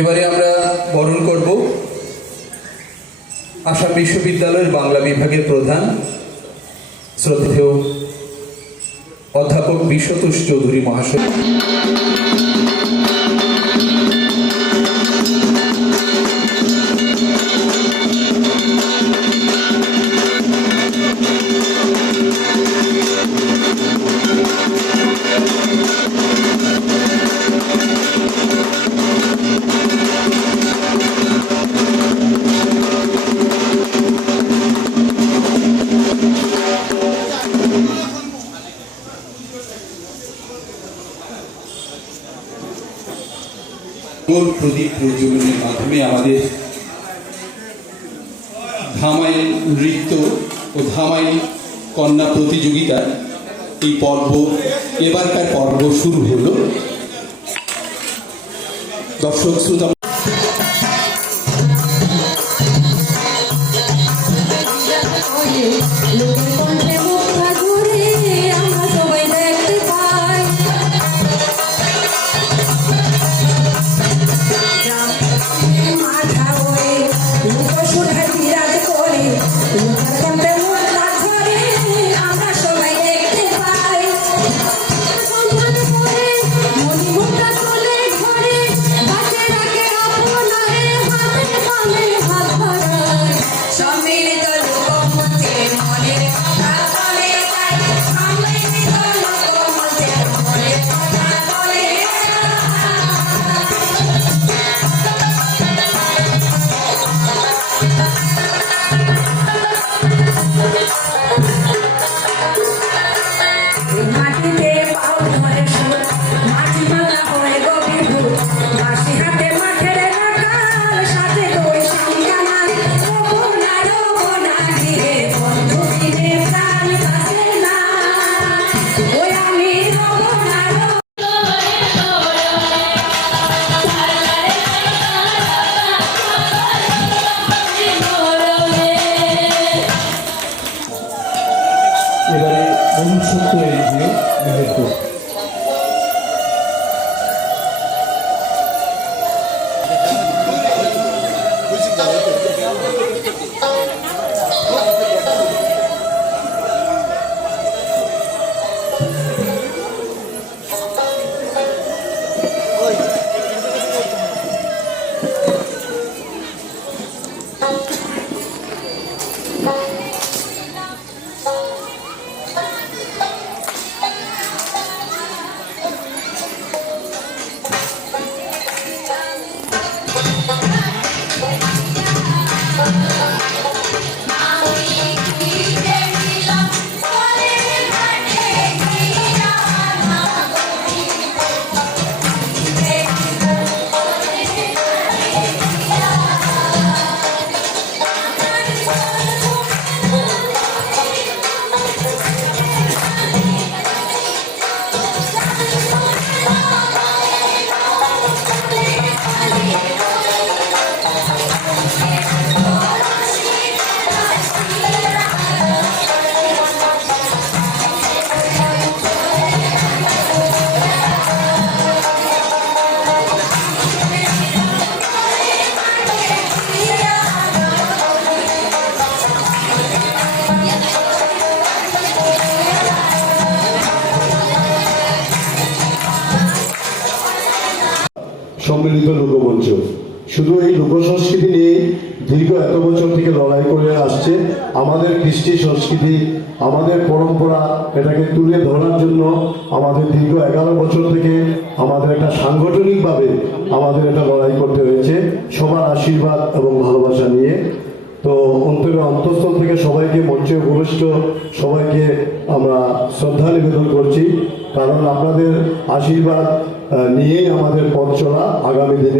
এবারে আমরা বরণ করব আসাম বিশ্ববিদ্যালয়ের বাংলা বিভাগের প্রধান শ্রদ্ধেয় অধ্যাপক বিশ্বতোষ চৌধুরী মহাশয়। প্রদীপ প্রজ্বলনের মাধ্যমে আমাদের ধামাইল নৃত্য ও ধামাইল কন্যা প্রতিযোগিতার এই পর্ব এবারকার পর্ব শুরু হলো। দর্শক শ্রোতা এবারে মনুষ্যত্ব এগিয়ে মেহেরপুর। সম্মিলিত লোকমঞ্চ শুধু এই লোকসংস্কৃতি নিয়ে দীর্ঘ এত বছর থেকে লড়াই করে আসছে। আমাদের কৃষ্টি সংস্কৃতি, আমাদের পরম্পরা, এটাকে তুলে ধরার জন্য আমাদের দীর্ঘ 11 বছর থেকে আমাদের একটা সাংগঠনিকভাবে আমাদের এটা লড়াই করতে হয়েছে, সবার আশীর্বাদ এবং ভালোবাসা নিয়ে। তো অন্তঃস্থল থেকে সবাইকে মঞ্চে উপবিষ্ট সবাইকে আমরা শ্রদ্ধা নিবেদন করছি, কারণ আপনাদের আশীর্বাদ নিয়েই আমাদের পথ চলা আগামী দিনে।